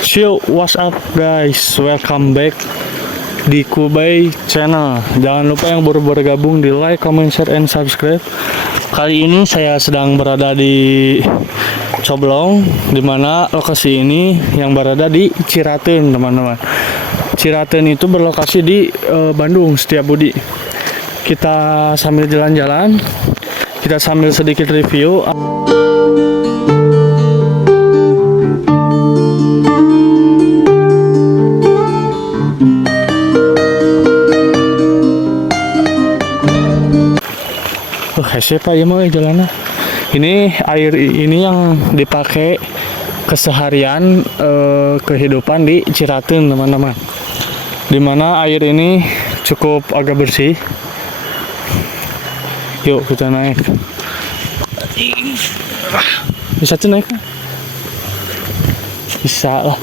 So, what's up guys? Welcome back di Kubay Channel. Jangan lupa yang baru bergabung di like, comment, share, and subscribe. Kali ini saya sedang berada di Coblong, dimana lokasi ini yang berada di Ciraten, teman-teman. Ciraten itu berlokasi di Bandung Setiabudi. Kita sambil jalan-jalan, kita sambil sedikit review. Siapa ya mau jalannya? Ini air ini yang dipakai keseharian kehidupan di Ciraten, teman-teman. Dimana air ini cukup agak bersih. Yuk kita naik. Bisa tuh naik? Bisa lah.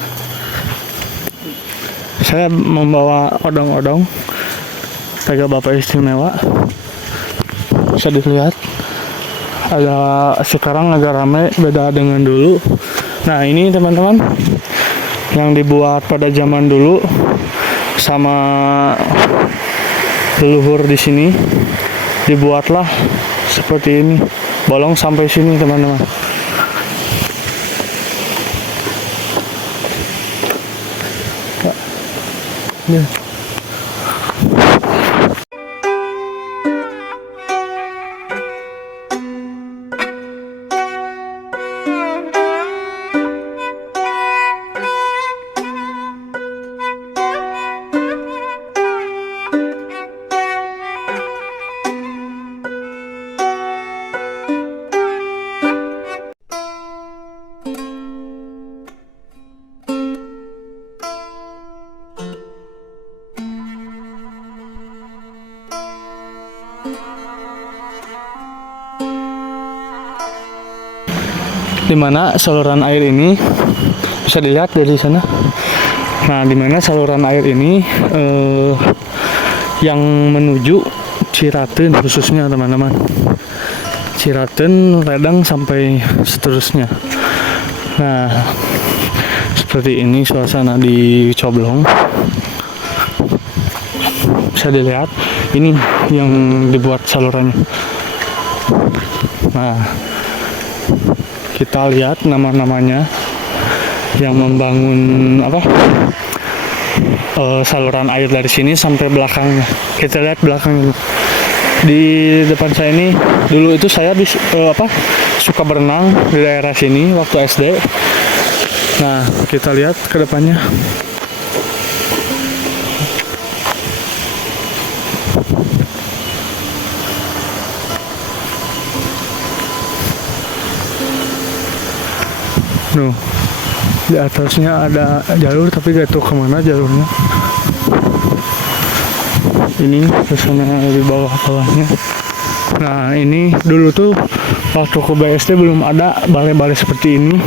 Saya membawa odong-odong. Tega Bapak istimewa. Bisa dilihat ada sekarang agak ramai, beda dengan dulu. Nah ini teman-teman yang dibuat pada zaman dulu sama leluhur di sini, dibuatlah seperti ini, bolong sampai sini teman-teman. Ya. Dimana saluran air ini bisa dilihat dari sana. Nah, dimana saluran air ini yang menuju Ciraten khususnya teman-teman. Ciraten, Ledang sampai seterusnya. Nah, seperti ini suasana di Coblong. Bisa dilihat ini yang dibuat salurannya. Nah, kita lihat nama-namanya yang membangun saluran air dari sini sampai belakangnya. Kita lihat belakang di depan saya ini. Dulu itu saya suka berenang di daerah sini waktu SD. Nah, kita lihat ke depannya. Nuh, di atasnya ada jalur tapi gak tahu kemana jalurnya. Ini kesana di bawahnya. Nah ini dulu tuh waktu ke BSD belum ada balai-balai seperti ini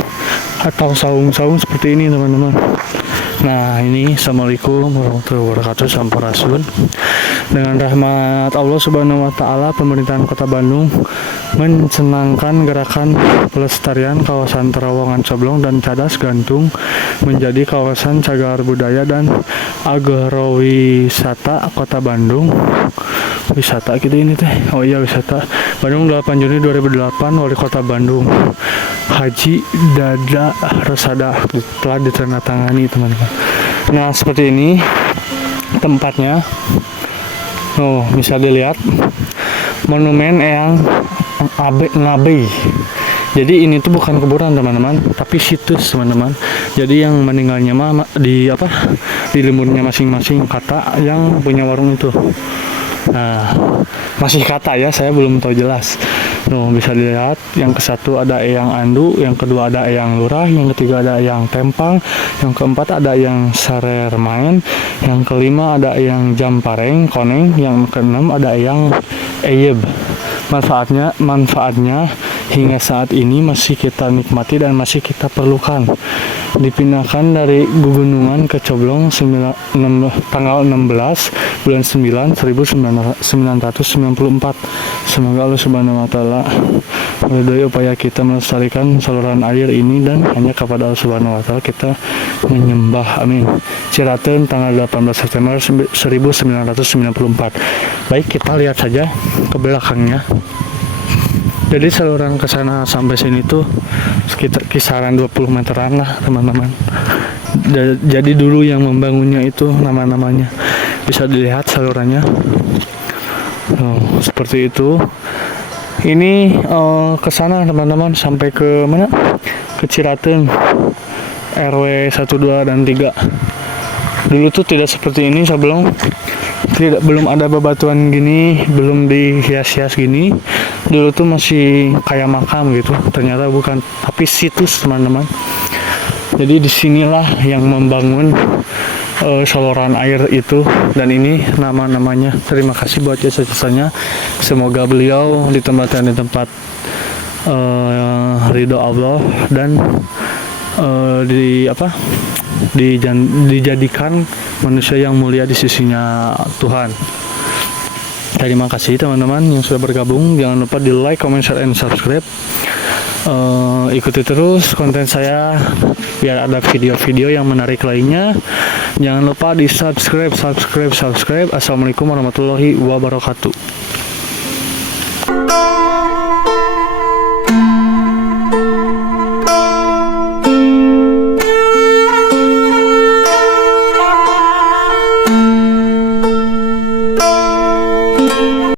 atau saung-saung seperti ini teman-teman. Nah ini Assalamualaikum warahmatullahi wabarakatuh. Sampurasun. Dengan rahmat Allah Subhanahu wa Ta'ala, pemerintahan Kota Bandung mencanangkan gerakan pelestarian kawasan terowongan Coblong dan Cadas Gantung menjadi kawasan cagar budaya dan agrowisata Kota Bandung. Wisata gitu ini teh. Oh iya, wisata. Bandung 8 Juni 2008, Wali Kota Bandung Haji Dada Resada telah ditandatangani teman-teman. Nah seperti ini tempatnya. Oh, bisa dilihat monumen Eyang Nabi. Jadi ini tuh bukan kuburan teman-teman, tapi situs teman-teman. Jadi yang meninggalnya mah di lemburnya masing-masing kata yang punya warung itu. Nah, masih kata ya, saya belum tahu jelas. Bisa dilihat yang ke satu ada Eyang Andu, yang kedua ada Eyang Lurah, yang ketiga ada Eyang Tempang, yang keempat ada Eyang Sarermain, yang kelima ada Eyang Jampareng Koneng, yang keenam ada Eyang Eyeb. Manfaatnya hingga saat ini masih kita nikmati dan masih kita perlukan. dipindahkan dari Gugunungan ke Coblong tanggal 16 bulan 9 1994. Semoga Allah Subhanahu wa taala meridhoi upaya kita melestarikan saluran air ini dan hanya kepada Allah Subhanahu wa taala kita menyembah. Amin. Cirateun tanggal 18 September 1994. Baik, kita lihat saja ke belakangnya. Jadi saluran ke sana sampai sini tuh sekitar kisaran 20 meteran lah teman-teman. Jadi dulu yang membangunnya itu nama-namanya bisa dilihat salurannya. Seperti itu. Ini ke sana teman-teman sampai ke mana? Ke Cirateun RW 1, 2 dan 3. Dulu tuh tidak seperti ini belum ada bebatuan gini, belum dihias-hias gini. Dulu tuh masih kayak makam gitu. Ternyata bukan, tapi situs teman-teman. Jadi disinilah yang membangun saluran air itu, dan ini nama-namanya. Terima kasih buat jasa-jasanya. Semoga beliau ditempatkan di tempat ridho Allah dan dijadikan manusia yang mulia di sisinya Tuhan. Terima kasih teman-teman yang sudah bergabung. Jangan lupa di like, comment, share, and subscribe. Ikuti terus konten saya biar ada video-video yang menarik lainnya. Jangan lupa di subscribe. Assalamualaikum warahmatullahi wabarakatuh.